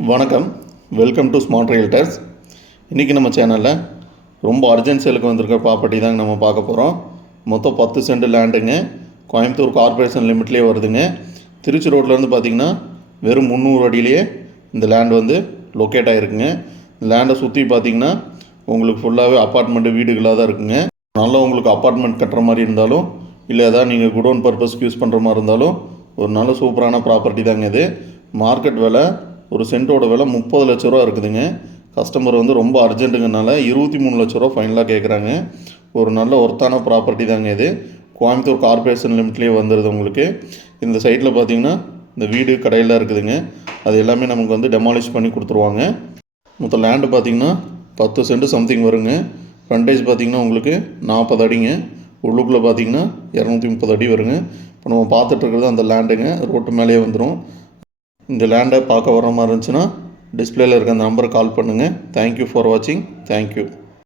வணக்கம், welcome to smart realtors. இன்றைக்கி நம்ம சேனலில் ரொம்ப அர்ஜென்ட் சேலுக்கு வந்திருக்க ப்ராப்பர்ட்டி தாங்க நம்ம பார்க்க போகிறோம். மொத்தம் 10 சென்ட் லேண்டுங்க. கோயம்புத்தூர் கார்ப்பரேஷன் லிமிட்லேயே வருதுங்க. திருச்சி ரோட்லேருந்து பார்த்திங்கன்னா வெறும் 300 அடியிலேயே இந்த லேண்ட் வந்து லொக்கேட் ஆகிருக்குங்க. லேண்டை சுற்றி பார்த்திங்கன்னா உங்களுக்கு ஃபுல்லாகவே அப்பார்ட்மெண்ட்டு வீடுகளாக தான் இருக்குங்க. நல்லா உங்களுக்கு அப்பார்ட்மெண்ட் கட்டுற மாதிரி இருந்தாலும் இல்லை ஏதாவது நீங்கள் குடோன் பர்பஸ்க்கு யூஸ் பண்ணுற மாதிரி இருந்தாலும் ஒரு நல்ல சூப்பரான ப்ராப்பர்ட்டி தாங்க இது. மார்க்கெட் விலை ஒரு சென்ட்டோட விலை 30 லட்ச ரூபா இருக்குதுங்க. கஸ்டமர் வந்து ரொம்ப அர்ஜென்ட்டுங்கனால 23 லட்ச ரூபா ஃபைனலாக கேட்குறாங்க. ஒரு நல்ல ஒர்த்தான ப்ராப்பர்ட்டி தாங்க இது. கோயம்புத்தூர் கார்ப்பரேஷன் லிமிட்லேயே வந்துடுது உங்களுக்கு. இந்த சைட்டில் பார்த்திங்கன்னா இந்த வீடு கடையெல்லாம் இருக்குதுங்க. அது எல்லாமே நமக்கு வந்து டெமாலிஷ் பண்ணி கொடுத்துருவாங்க. மொத்தம் லேண்டு பார்த்திங்கன்னா 10 சென்ட் சம்திங் வருங்க. ஃப்ரண்டேஜ் பார்த்திங்கன்னா உங்களுக்கு 40 அடிங்க. உள்ளுக்குள்ளே பார்த்திங்கன்னா 230 அடி வருங்க. இப்போ நம்ம பார்த்துட்ருக்கிறது அந்த லேண்டுங்க. ரோட்டு மேலேயே வந்துடும். இந்த லேண்டை பார்க்க வர மாதிரி இருந்துச்சுன்னா டிஸ்பிளேயில் இருக்க அந்த நம்பருக்கு கால் பண்ணுங்கள். தேங்க்யூ ஃபார் வாட்சிங். தேங்க்யூ.